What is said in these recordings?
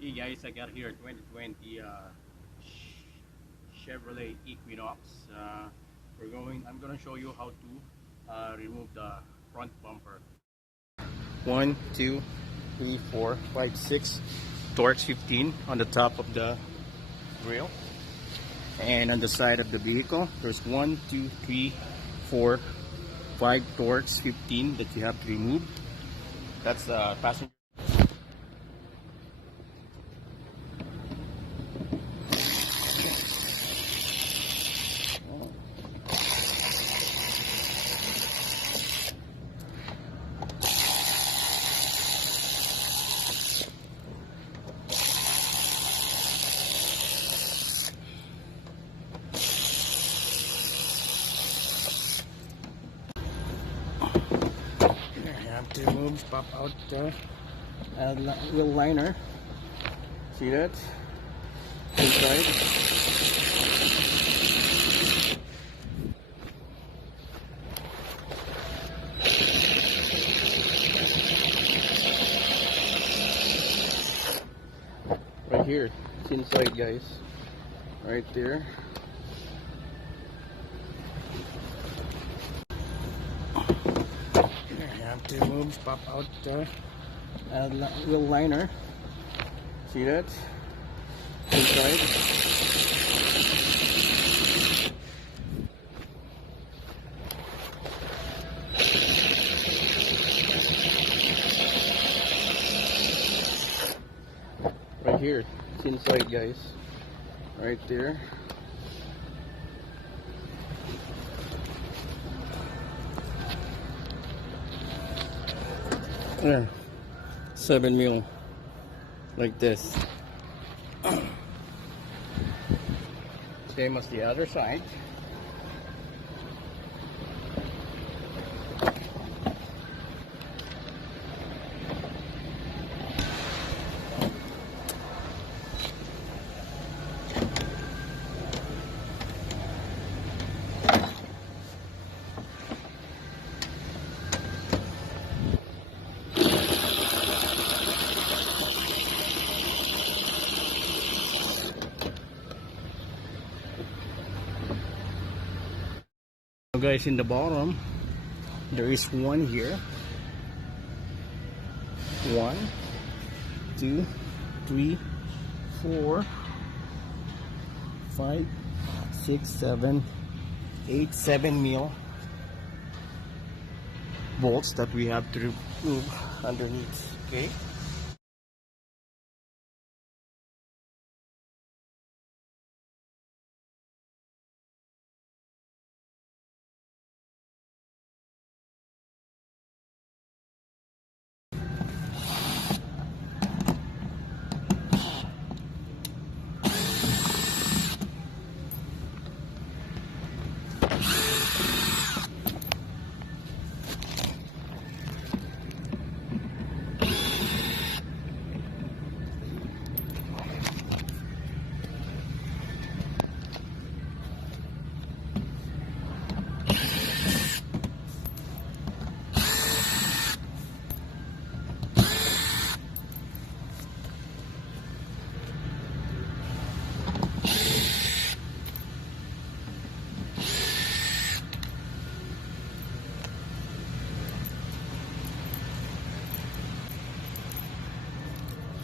Hey guys, I got here 2020 Chevrolet Equinox. I'm gonna show you how to remove the front bumper. One, two, three, four, five, six. Torx 15 on the top of the grill, and on the side of the vehicle, there's one, two, three, four, five Torx 15 that you have to remove. That's the passenger. I have to remove, pop out the wheel liner. See that? Inside. Right here. It's inside, guys. Right there. I have to remove, pop out the wheel liner. See that? Inside. Right here. It's inside, guys. Right there. There. 7 mil. Like this. Same as the other side. Guys, in the bottom there is one here. 1, 2, 3, 4, 5, 6, 7, 8, 7 mil bolts that we have to remove underneath. Okay.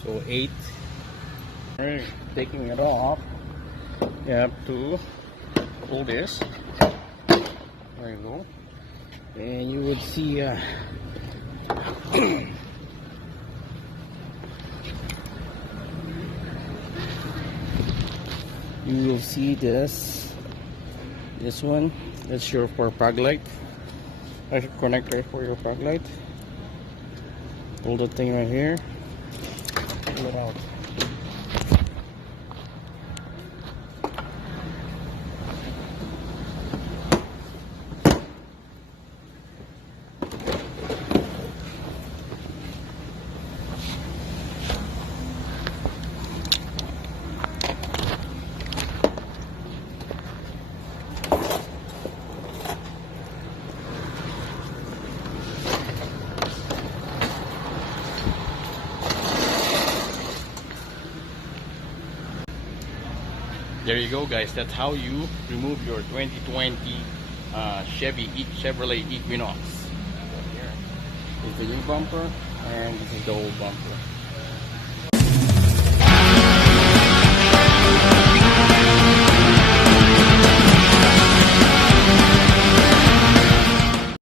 So 8. Alright, taking it off, you have to pull this. There you go. And you would see you will see this one. That's your for fog light. That's your connector for your fog light. Pull the thing right here. Pull it out. There you go, guys. That's how you remove your 2020 Chevrolet Equinox. So here is the new bumper, and this is the old bumper.